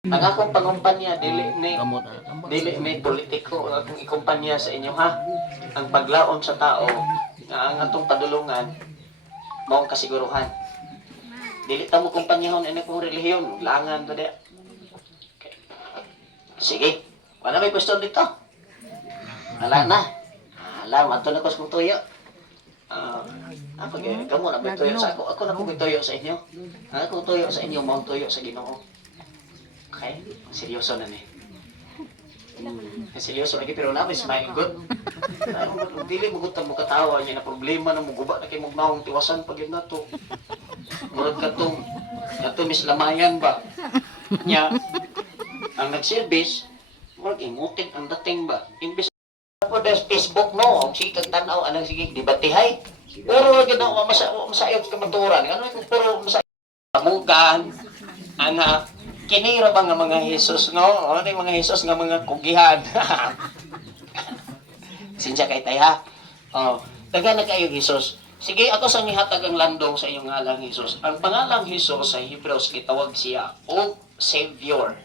Ang akong pangumpanya Kamot dili ni politiko ang akong ikumpanya sa inyo ha. Ang paglaom sa tao nga ang atong padulungan mao ang kasiguruhan. Dili ta mo kumpanyahon ini kong relihiyon, langan to dia. Okay. Sige, wala may question dito. Wala na. Alam, ato na ko sa kong tuyo. Ako kamo na may tuyo sa ako. Ako na ko may tuyo sa inyo. Ako tuyo sa inyo, mao tuyo sa Ginoo. Okay? Seryoso na ni. Seryoso lagi pero namin smile good. Dili mo gutang mo katawa niya na problema na mo guba na kay mo naong tiwasan pag yun nato. Murag katong nato mislamayan ba? Nya ang nagservice murag imutik ang dating ba? Imbes po des Facebook no, ang sikag tanaw anang sige debatihay. Pero ginawa masayod ka maturan. Ano pero masayod kamugan ana kini ra ba nga mga Hesus no? Ano ni mga Hesus nga mga kugihan. Sinsya kay taya. Oh, daga na kayo Hesus. Sige, ako sa nihatag ang landong sa iyong ngalang Hesus. Ang pangalang Hesus sa Hebrews gitawag siya og Savior.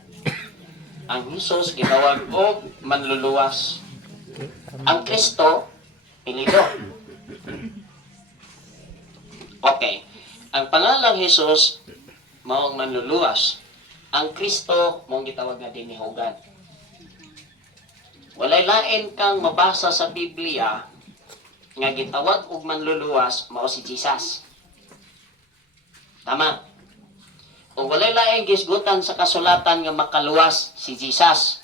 Ang Hesus gitawag og manluluwas. Ang Kristo pilido. Okay. Ang pangalang Hesus mao ang manluluwas. Ang Kristo mong gitawag nga dinihogan. Walay lain kang mabasa sa Biblia nga gitawag og manluluwas mao si Jesus. Tama. O walay lain gisgutan sa kasulatan nga makaluwas si Jesus.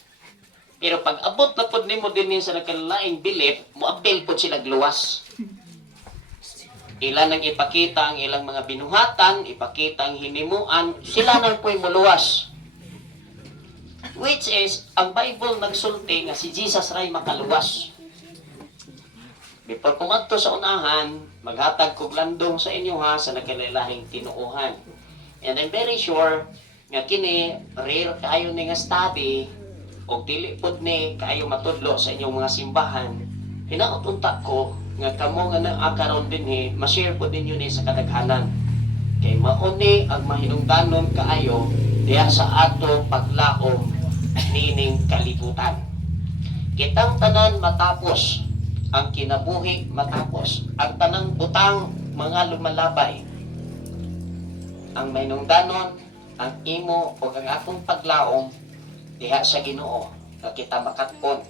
Pero pag abot na pud nimo dinhi sa nakalaing belief, moapil pud sila gluwas. Ilan nang ipakita ang ilang mga binuhatan, ipakita ang hinimuan, sila nang po'y muluwas. Which is, ang Bible nagsulti nga si Jesus ray makaluwas. Before kumadto sa unahan, maghatag kog landong sa inyo ha, sa nakilalahing tinuuhan. And I'm very sure, nga kini, rare kayo ni nga study, o dili pod ni kayo matudlo sa inyong mga simbahan, hinautunta ko, nga kamo nga naakaron din ma-share po din yun sa kadaghanan. Kay mauni ang mahinungdanon kaayo diya sa ato paglaom nining kalibutan. Kitang tanan matapos, ang kinabuhi matapos, ang tanang butang mga lumalabay. Ang mahinungdanon, ang imo o ang atong paglaom diha sa Ginoo nga kita makaton.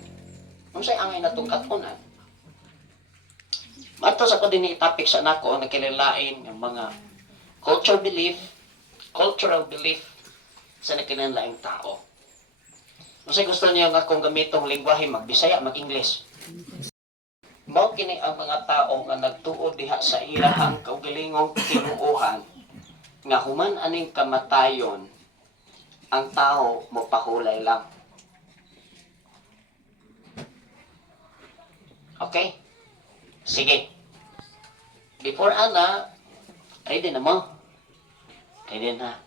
Unsay angay natong katunan? Mato sa ko din topic sa nako ang nakilain ng mga cultural belief sa nakilain tao. Kasi gusto niyo nga kung gamitong lingwahe mag-Bisaya, mag-English. Mao kini ang mga tao nga nagtuod diha sa ilahang kaugalingong tinuohan nga human aning kamatayon ang tao magpahulay lang. Okay? Sige. Before ana, ready na mo? Ready na.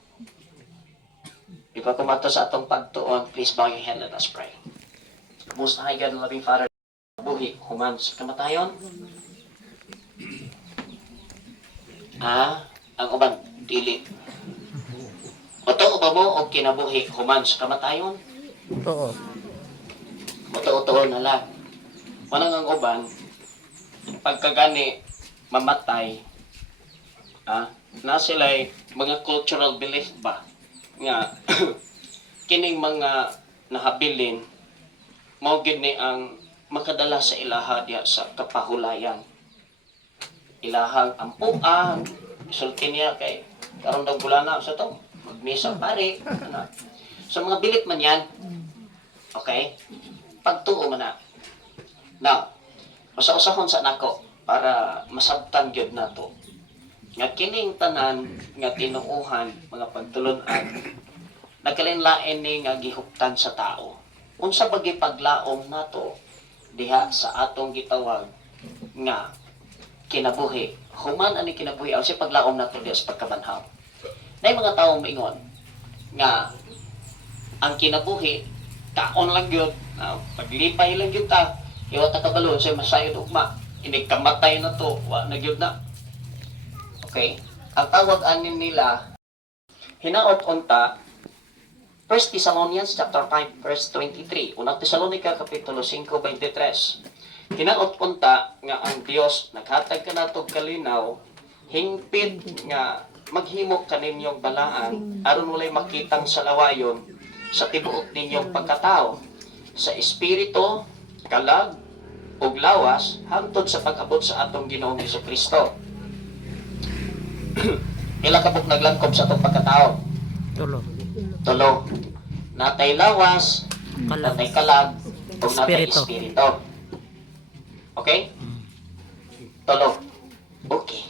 Before kumato sa atong pagtuon, please bow your head, let us pray. Most High God and loving Father, buhi, human sa kamatayon. Ang uban, dili. Oto ba mo o kinabuhi, human sa kamatayon? Oo. Oto na lang. Manang ang uban, pagkagani mamatay, na sila'y mga cultural belief ba nga kining mga nahabilin mao gid ni ang makadala sa ilaha diya sa kapahulayan. Ilahang ampuan, sulti niya kay karon daw bulana sa to magmisa pare ana. So mga bilit man yan. Okay? Pagtuo man na. Now, usa-usahon sa nako para masabtan gyud nato nga kining tanan nga tinuohan mga pagtulon-an nagkalain-lain ni nga gihuptan sa tao. Unsa ba gipaglaom nato diha sa atong gitawag nga kinabuhi? Human ani kinabuhi o sa paglaom nato diha sa pagkabanhaw. Nay mga tawo moingon nga ang kinabuhi taon lang gyud, paglipay lang gyud ta. Iwa ta kabalo sa masayod ugma. Ini kamatay na to, wa na gyud na. Okay? Ang tawag anin nila hinaot unta First Thessalonians chapter 5 verse 23. Unang Tesalonica kapitulo 5:23. Kinaot punta nga ang Dios naghatag kanatog kalinaw hingpit nga maghimo kaninyong balaan aron walay makitang salawayon sa tibuok ninyong pagkatao sa espiritu, kalag ug lawas hangtod sa pag-abot sa atong Ginoong Hesukristo. Pila ka buk naglangkob sa atong pagkatao? Tulo. Natay lawas, natay kalag, ug natay espiritu. Okay? Tulo. Okay.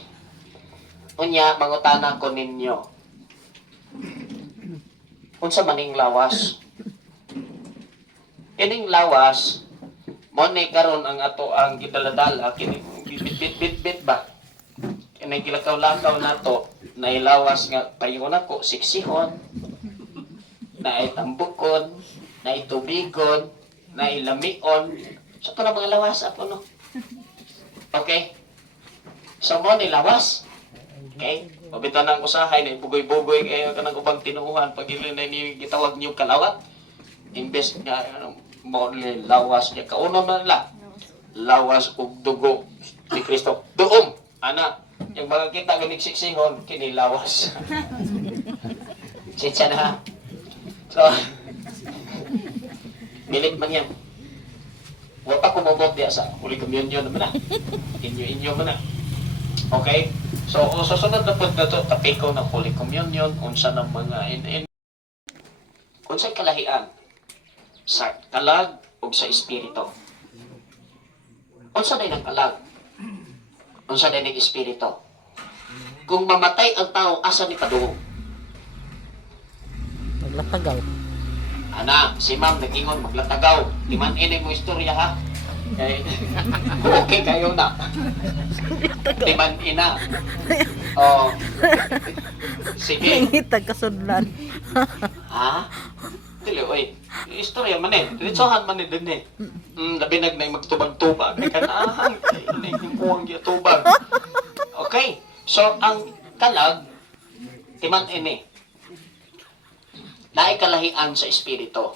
Unya, mangutana ko ninyo. Unsa maning lawas? Kining lawas, mo ni karon ang ato ang gidaladala, kini bit ba? Kining gilakaw-lakaw nato, nailawas nga payo nako siksihon, naitambukon, naitubigon, nailamion. So, ito na mga lawas ako, no? Okay? So, mo ni lawas. Okay? Pabitan ng usahay, na ibugoy-bugoy kayo ka ng ubang tinuuhan, pag na gitawag niyo kalawat, imbes nga, mo ni lawas niya. Kauno na nila, lawas ug dugo ni Kristo. Doom! Ana, yung mga kita ganigsiksihon, kinilawas. Sitsa na ha? So, milit man yan. Huwag pa kumabot diya sa Holy Communion naman na. Inyo man na. Okay? So, susunod na po na ito, tapiko ng Holy Communion, unsa ng mga unsay kalahian sa kalag o sa espiritu. Unsa din ang kalag? Unsa din ang espiritu? Kung mamatay ang tao, asa ni padugo? Maglatagaw. Ana, si ma'am nag-ingon maglatagaw. Timan ini mo istorya ha. Okay kayo na. Timan ina. Oh. Sige. Ngitag kasudlan. Ha? Dili oy. Istorya man eh. Diretsohan man ni din eh. Labi na magtubag-tubag. Kay kanahan. Ini yung kuwang tubag. Okay. So ang kalag timan ini naay kalahian sa espiritu.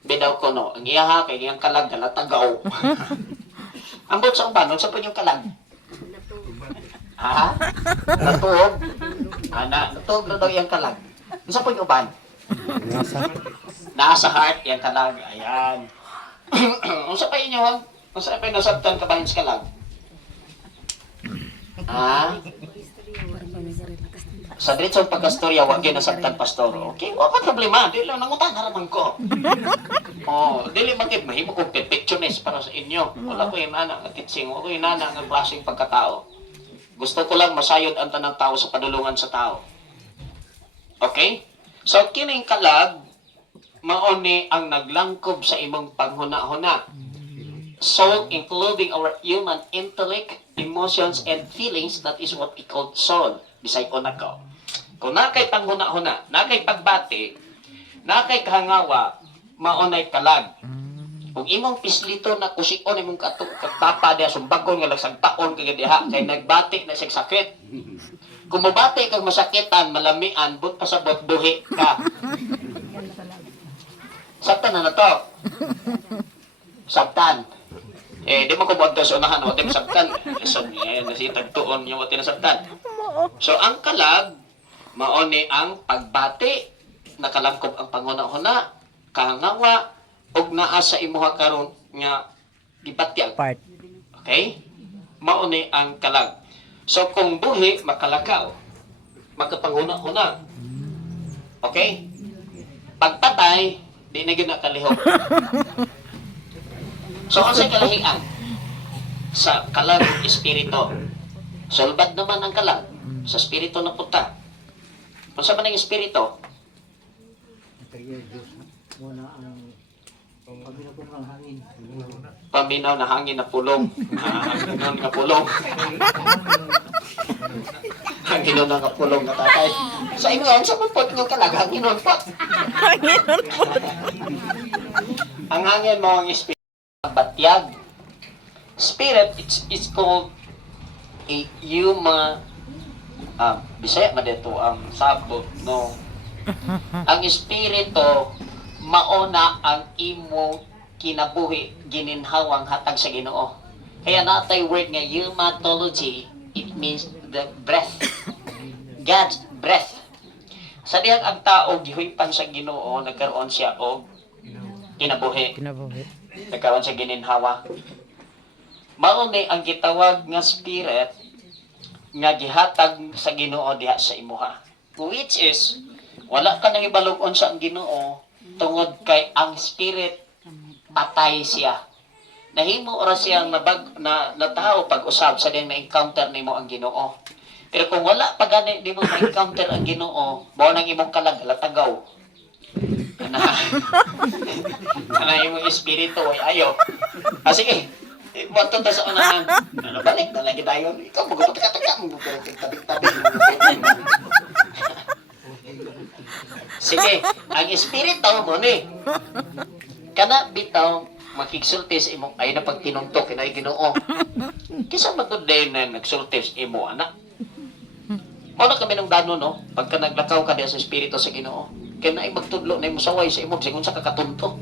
Bidaw ko no, ang iyaha kay iyang kalag galatagaw. Ambot sa uban, sa pa yung kalag? Ha? Natuog? Ana, natuog na daw iyang kalag. Sa pa yung uban? Nasa heart iyang kalag. Ayan. Unsa pa inyo? Unsa pa yung nasabtan ka bahin sa kalag? Ha? Sa diretsong pagkastorya, wag yun nasabtan pastor. Okay, wala ka problema. Dili lang nangutan, haraman ko. Oh, dili magkip, mahimo kong perfectionist para sa inyo. Wala ko yung nana nga teaching, wala ko yung nana nga klaseng pagkatao. Gusto ko lang masayod ang tanang tao sa padulungan sa tao. Okay? So, kining kalag, mauni ang naglangkob sa imong panghuna-huna. Soul, including our human intellect, emotions, and feelings, that is what we call soul. Bisay ko na ko. Kung nakay panghuna-huna, nakay pagbati, nakay kahangawa, maunay kalag. Kung imong pislito na kusikon, imong katapa diya, sumbagon nga lagsagtaon kay diha, kay nagbati na siyang sakit. Kung mabati kang masakitan, malamian, but pasabot, buhi ka. Sabtan na to. Sabtan. Di mo kumuha sa unahan, o di masabtan. So, nasitag tuon yung wati nasabtan. So, ang kalag, mauni ang pagbati, nakalangkob ang panguna-una, kahangawa, ug naa sa imuha karon nga gipatyag. Okay? Mauni ang kalag. So, kung buhi, makalakaw, magkapanguna-una. Okay? Pagpatay, di na yun nakalihok. So, ang sa kalahian, sa kalag espiritu, sulbad naman ang kalag, sa espiritu na punta. Kung sa man ang espiritu, paminaw na hangin na pulong. Hangin na pulong. Hangin na pulong na tatay. Sa ingon, sa man po yung kalag, hangin po. Ang hangin mo ang espiritu. Batyag. Spirit, it's called a human Bisaya man dito ang sabot, no? Ang espiritu mauna ang imo kinabuhi gininhawang hatag sa Ginoo. Kaya natay word nga pneumatology, it means the breath. God's breath. Sa dihang ang tao gihuipan sa Ginoo, nagkaroon siya og kinabuhi. Kinabuhi. Nagkaroon siya gininhawa. Mao ni ang gitawag nga spirit nga gihatag sa Ginoo diha sa imuha. Which is wala ka nang ibalug-on sa ang Ginoo tungod kay ang spirit patay siya. Nahimo ora siya na tao pag-usab sa diyang na-encounter nimo ang Ginoo. Pero kung wala pa gani nimo na-encounter ang Ginoo, mao nang imong kalaglatagaw. Kana imong espiritu ay ayo. Sige. Mato ta sa unahan. Balik na lagi tayo. Ikaw magpataka-taka mo tabi-tabi. Sige, ang espiritu mo ni kana bitaw makigsulti sa imong ay na pagtinuntok kinay Ginoo. Kisa magud din na nagsulti sa imo anak. Mo na kami nang dano no, pagka naglakaw ka diha sa espiritu sa Ginoo, kay naay magtudlo na imo saway sa imo sigon sa kakatunto.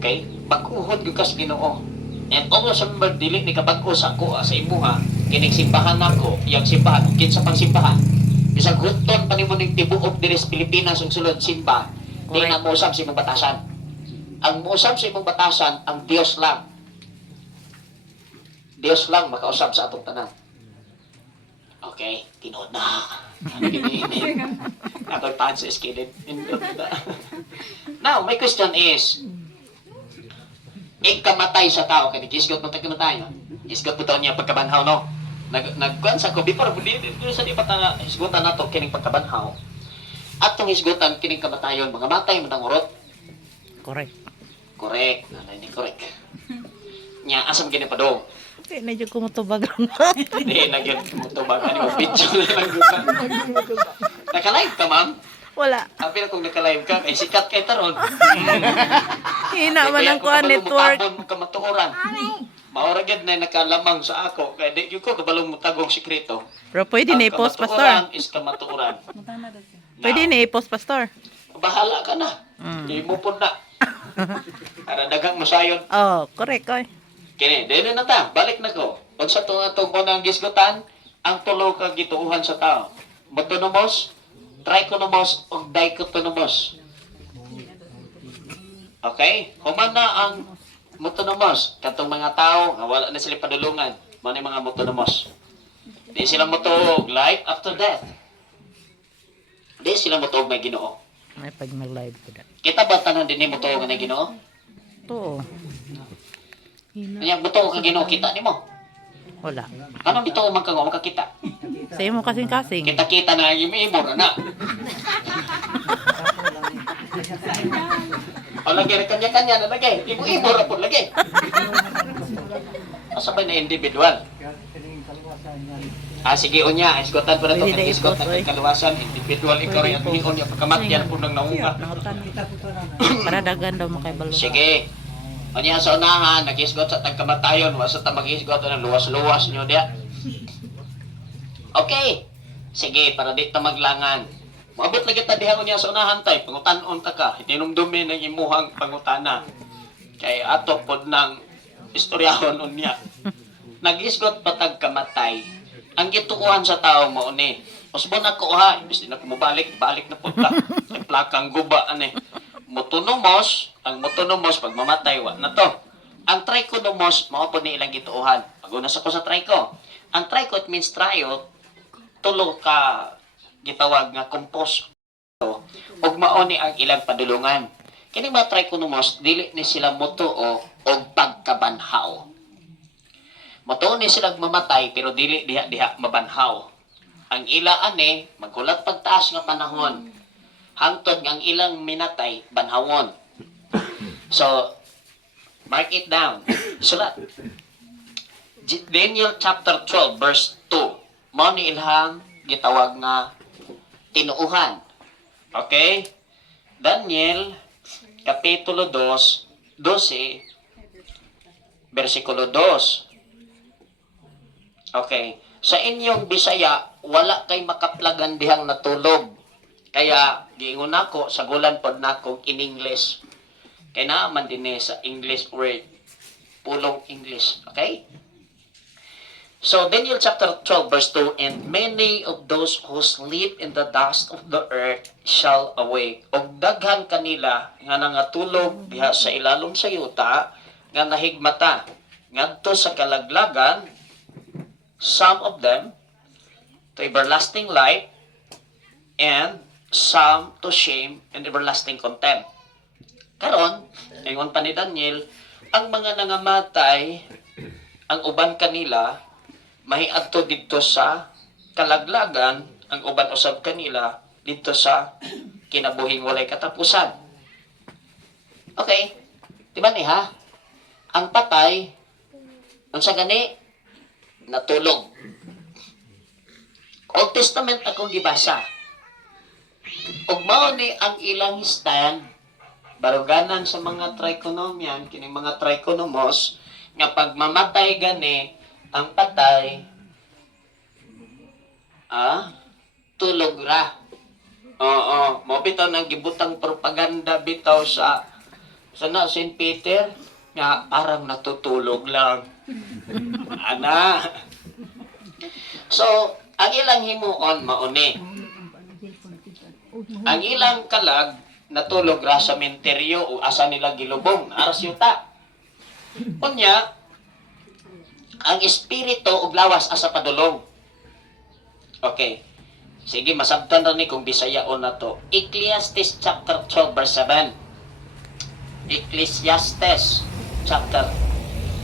Okay? Pag-uhod gyud kas Ginoo. And always remember dili ni kabag-o sa ako sa imuha, kining simbahan nako, yang simbahan kinsa pang simbahan. Bisag huton pa nimo ning tibuok diri sa Pilipinas ug sulod simba, di na mo usab sa imong batasan. Ang muusab sa imong batasan, ang Dios lang. Dios lang makausab sa atong tanan. Okay, tinood na. Ako'y pants is kidding. Now, my question is, ikamatay sa tao, kaya gisgot mo tayo. Gisgot mo tayo niya pagkabanhaw, no? Nagkuhan sa ko, before, sa di pa ta hisgutan na to, kining pagkabanhaw. At itong hisgutan, kining kamatayon, mga matay mo ng urot. Correct. Correct. Hindi correct. Nya, asam gini pa do? Hindi, medyo kumutubag lang. Hindi, nagyan tumutubag. Ano yung picture na lang gutan. Naka-live ka, ma'am? Wala. Sabi na kung naka-live ka, kay sikat kay taron. Hina man ang kuha network. Kaya kamatuoran. Mauragad na nakalamang sa ako. Kaya di ko kabalong mutagong sikreto. Pero pwede na i-post, pastor. Kamatuoran is kamatuoran. Pwede na i-post, pastor. Bahala ka na. Imupon na. Para dagang masayon. Oh, correct, oy. Kini, dili na ta, balik na ko. Pag sa itong unang gisgutan, ang tulo ka gituuhan sa tao. Motonomos, trichotomos, o dichotomos. Okay? Human na ang motonomos. Katong mga tao, nga wala na sila padulungan. Mga mga motonomos. Di sila motuog life after death. Di sila motuog may Ginoo. May pag mag-live ko na. Kita ba tanan din ni motuog na Ginoo? Oo. Kanya motuog ka Ginoo, kita nimo. Wala. Ano bitaw man kang makakita? Sa imo kasing-kasing. Kita-kita na yung imor na. O lagi rin kanya-kanya na lagi. Ibo-ibo na po lagi. Asabay na individual. Sige, unya. Isgotan po na ito. Pwede na Isgot i-post, na oy. Individual. Individual. Ikaw rin. Ang hiyon niya. Pagkamatyan po ng naunga. Nangutan. Para dagan daw makaibalo. Sige. Unya sa unahan. Nag-isgot sa tagkamatayon. Wasa ta mag-isgot ng luwas-luwas nyo diya. Okay. Sige. Para dito maglangan. Maabot lagi ta diha niya sa unahan tay. Pangutan-on ta ka. Hinumdumi ng imuhang pangutana. Kay ato pod ng istoryahon unya. Nag-isgot patag kamatay. Ang gitukuhan sa tao mo ni. Usbon ako ha, imbis na kumubalik, balik na punta. Nagplakang guba ani. Motonomos, ang motonomos pag mamatay wa na to. Ang trichotomos mao po ni ilang gituuhan. Pag-una sa ko sa tricho. Ang tricho it means trio, tulo ka gitawag nga compose. Og mao ni ang ilang padulungan. Kini mga trichotomos dili ni sila motuo og pagkabanhaw. Matuon ni sila mamatay pero dili diha mabanhaw. Ang ila ani magkulat pagtaas nga panahon. Hangtod nga ang ilang minatay banhawon. So mark it down. Sulat. Daniel chapter 12 verse 2. Mao ni ilhang gitawag nga tinuuhan. Okay? Daniel kapitulo 2 12 versikulo 2. Okay. Sa inyong Bisaya, wala kay makaplagan dihang natulog. Kaya giingon nako sagulan pod nako in English. Kay naman din sa English word pulong English, okay? So, Daniel chapter 12 verse 2, and many of those who sleep in the dust of the earth shall awake. Og daghan kanila nga nangatulog diha sa ilalom sa yuta, nga nahigmata, ngadto sa kalaglagan, some of them to everlasting light, and some to shame and everlasting contempt. Karon, ingon pa ni Daniel, ang mga nangamatay, ang uban kanila, mahiadto dito sa kalaglagan, ang uban usab kanila dito sa kinabuhing walay katapusan. Okay, di ba ni ha? Ang patay, unsa gani? Natulog. Old Testament akong gibasa. Ug mao ni ang ilang stand, baruganan sa mga trichonomian, kining mga trichonomos, nga pag mamatay gani, ang patay, tulog ra. Oo, mo bitaw nang gibutang propaganda bitaw sa St. Peter, nga parang natutulog lang. Ana. So, ang ilang himuon mauni. Ang ilang kalag natulog ra sa menteryo o asa nila gilubong, aras yuta. Unya, ang espiritu ug lawas asa padulong. Okay. Sige, masabtan ra ni kung Bisayaon na to. Ecclesiastes chapter 12 verse 7. Ecclesiastes chapter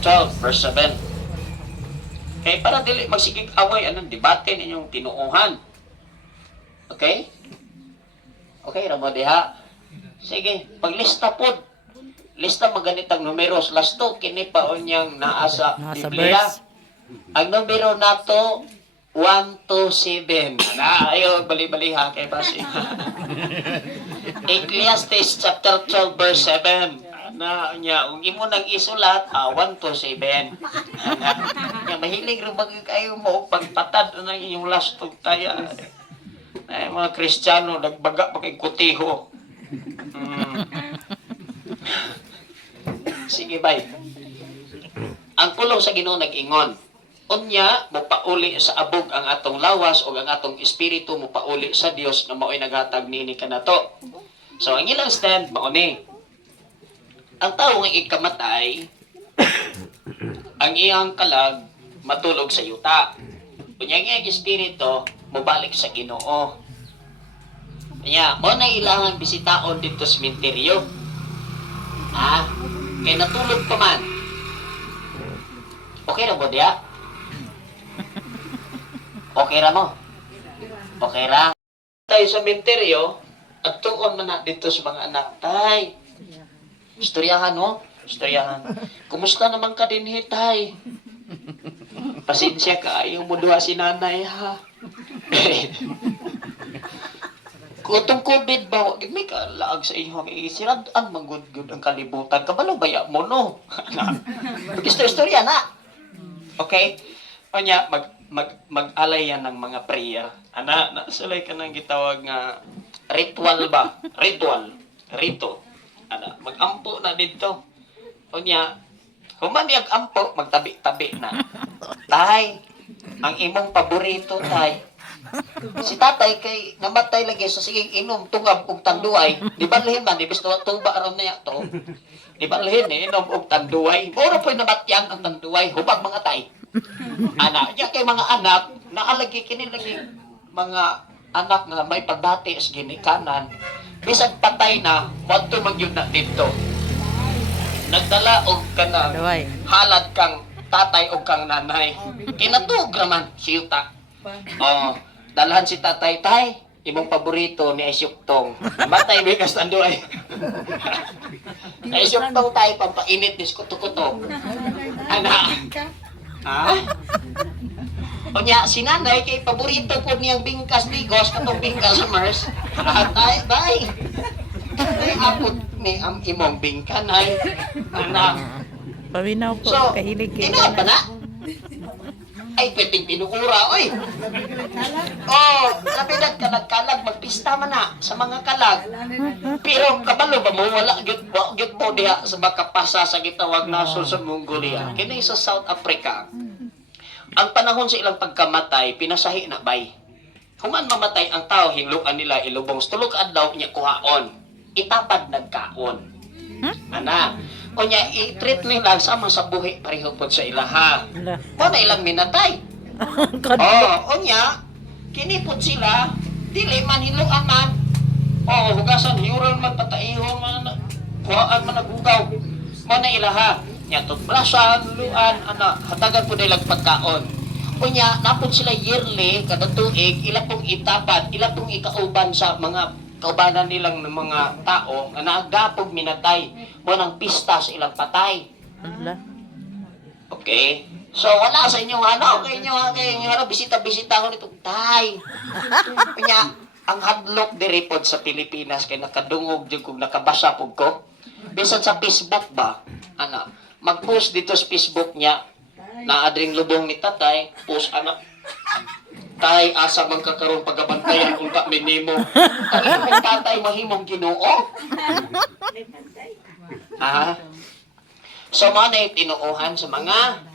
12 verse 7. Okay, para dili magsigig away anong debate ninyong tinuuhan. Okay? Okay, ramo diha. Sige, paglista pod. Lista maganitang numeros. Lasto, kini pa unyang naasa Biblia. verse. Ang numero nato, 1 to 7. Ayaw, bali-bali ha, kay Basi. Ecclesiastes chapter 12 verse 7. Nya, kung imo nang isulat, 1 to 7. Nya, mahilig rin kayo mo, pagpatad na inyong lastog kaya. Ay, mga Kristiyano, nagbaga pa kay kutiho. Sige, bye. Ang pulong sa Ginoo nag-ingon. Unya, mupauli sa abog ang atong lawas o ang atong espiritu mupauli sa Dios na mao'y naghatag nini kanato. So, ang ilang stand, mauni. Ang tao nga ikamatay, ang iyang kalag matulog sa yuta. Unya, ang iyang espiritu mubalik sa Ginoo. Kaya, mo na ilangan bisitaon dito sa menteryo. Kaya natulog pa man. Okay ra ba diya? Okay ra mo? Okay ra. Tayo sa menteryo, at tuon man na dito sa mga anak. Tay, istoryahan no? Istoryahan. Kumusta naman ka din tay? Pasensya ka, yung muduha si nanay ha. Kutong COVID ba, may kalaag sa iyo, sirad-an manggod-gud ang kalibutan. Kabalo baya mo, no? Mag-istorya na. Okay? O niya, mag-alay yan ng mga prayer. Nasulay ka ng gitawag nga ritual ba? Rito. Mag-ampo na dito. O niya, kung maniyag-ampo, magtabi-tabi na. Tay, ang imong paborito, tay. Si tatay kay namatay lagi sa siging inom tungab og tanduay. Di ba lihin man, di bisto tuba aron niya to. Di ba lihin inom og tanduay. Oro po'y namatyang ang tanduay, hubag mga tay. Anak, kay mga anak, naalagi kini lagi mga anak nga may pagbati sa ginikanan. Bisag patay na, wadto magyud na dito. Nagdala og kanang halad kang tatay o kang nanay. Kinatug raman si yuta. Dalahan si tatay, tay, imong paborito ni Isyuktong. Matay bigas tanduay. Isyuktong tay, pampainit ni kuto-kuto. Onya, si nanay, kay paborito po niyang bingkas bigos, katong bingkas sa Mars. Tay, bay. Tay, apot ni ang imong bingkanay. Paminaw po, So, kahilig kayo. tinuod pa na? Ay, pwedeng pinukura, oy. Oh, labi nagkalag-kalag, magpista man na sa mga kalag. Pero kabalo ba mo, wala gyud mo diha sa makapasa sa gitawag nasod sa Mongolia. Kini sa South Africa. Ang panahon sa ilang pagkamatay, pinasahi na bay. Human mamatay ang tao, hinluan nila ilubong tulog adlaw niya kuhaon. Itapad nagkaon. Ana, kunya i-treat nila sama sa buhi pareho pod sa ilaha. Mo na ilang minatay. Oh, unya kinipot sila, dili man hinluan man. Oh, hugasan hiuron man pataihon man kuhaan man nagugaw. Mo na ilaha. Nya tugbrasan, luan, ana, hatagan po nilang pagkaon. Unya, napod sila yearly, kada tuig, ila pong itapad, ila pong ikauban sa mga kaubanan nilang ng mga tao na naagapog minatay mo ng pista sa ilang patay. Okay? So, wala sa inyong ano, kay inyo, bisita-bisita ko nito, tay. Kanya, ang hadlok diripod sa Pilipinas, kay nakadungog dyan kung nakabasa po ko. Bisan sa Facebook ba, ano, mag-post dito sa Facebook niya, na adring lubong ni tatay, post anak, tay, asa man kakaroon pagabantayan kung ka minimo. Ang imong tatay mahimong Ginoo. Ha? So, mga na tinuuhan sa mga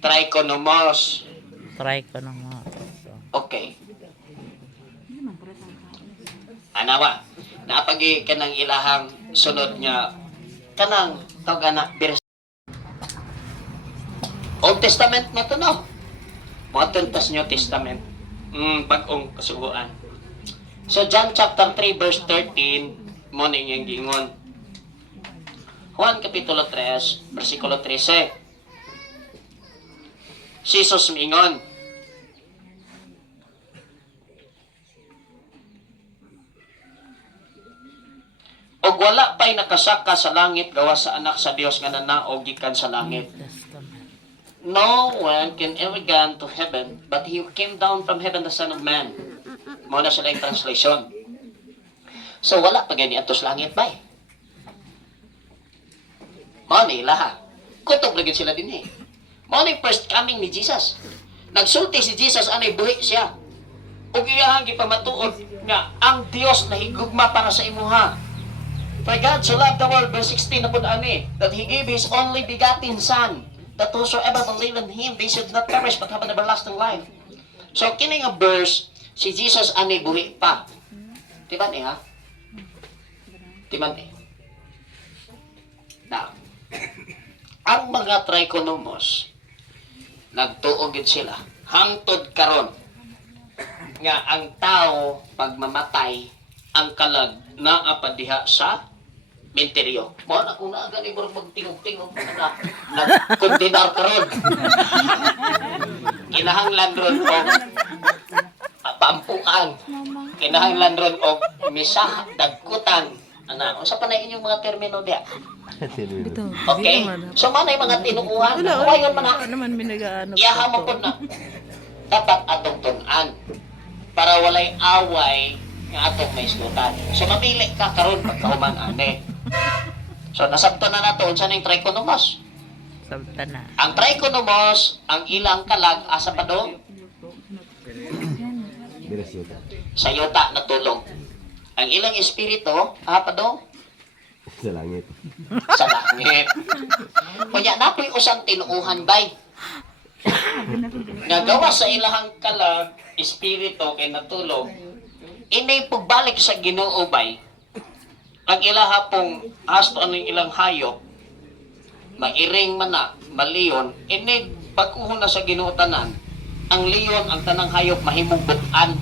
trichonomos. Try ko na nga. Okay. Anawa, napagi kanang ilahang sunod niya, kanang tawag na, Old Testament na to, no? Mga tas New Testament. Bagong kasuguan. So, John chapter 3, verse 13, mo na inyong gingon. Juan kapitulo 3, versikulo 13. Si Jesus mingon. Og wala pa'y nakasaka sa langit gawa sa anak sa Dios nga nanaog gikan sa langit. No one can ever go to heaven, but he came down from heaven, the Son of Man. Muna sila yung translation. So, wala pa ganyan atos langit ba? Muna ilaha. Kutob lagi sila din eh. Muna yung first coming ni Jesus. Nagsulti si Jesus, anay buhi siya. Ug iyahang gipamatuod nga ang Dios na higugma para sa imuha. For God so loved the world, verse 16 na po ani, that He gave His only begotten Son, that whosoever believe in Him, they should not perish but have an everlasting life. So, kini nga verse, si Jesus ani buhi pa. Diba ni ha? Diba ni? Now, ang mga trichonomos, nagtuogid sila, hangtod karon nga ang tao, pagmamatay, ang kalag na apadiha sa menteryo. Mo na kung naagani mo magtingog-tingog na nagkondinar karon. Kinahanglan ron og pampuan. Kinahanglan ron og misa dagkutan. Ana, unsa pa na inyong mga termino diha? Okay? So man ay mga tinuuhan. Huwayon man na. naman minagaano. Iyaha mo po na. Dapat atong tunan para walay away nga atong may isgutan. So mamili ka karon pagkahuman ane. So nasabto na nato unsa ning trichonomos. Sabta na. Ang trichonomos, ang ilang kalag asa pa do? Sa yuta natulog. Ang ilang espiritu, pa do? Sa langit. Sa langit. Kunya napoy usang tinuuhan bay. Nagawa sa ilahang kalag, espiritu kay natulog. Inay pagbalik sa Ginoo bay. Ang ilaha pong hasto ano yung ilang hayop, mairing man na, maliyon, inay pagkuhon na sa Ginoo tanan, ang liyon, ang tanang hayop, mahimong butan.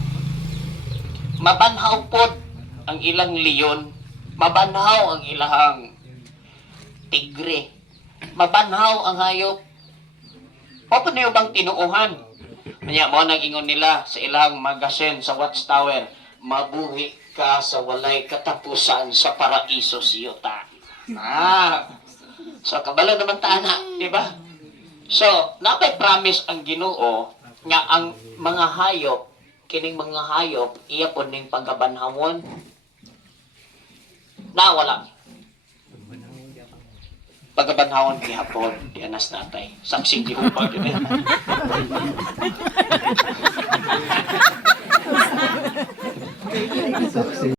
Mabanhaw pod ang ilang liyon, mabanhaw ang ilahang tigre, mabanhaw ang hayop. O na yung bang tinuuhan? Kanya mo nang ingon nila sa ilang magasin sa Watchtower, mabuhi ka sa walay katapusan sa paraiso siyota. So kabalo naman tana, di ba? So, napay promise ang Ginoo nga ang mga hayop, kining mga hayop, iya po ning pagabanhawon. Na wala. pagabanhawon gihapon di anas natay. Saksi di upag yun. Saksi.